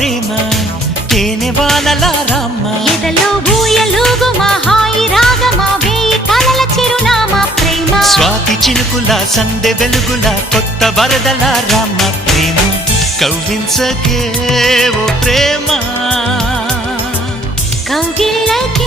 ప్రేమ తేనె వానల రామ ఎదలో ఊయలుగు మా హాయి రాగమా వేయి కలల చిరునామా ప్రేమ స్వాతి చినుకుల సందె వెలుగుల కొత్త వరదల రామ ప్రేమ కవ్వించకే ఓ ప్రేమ కౌగిళ్ళకి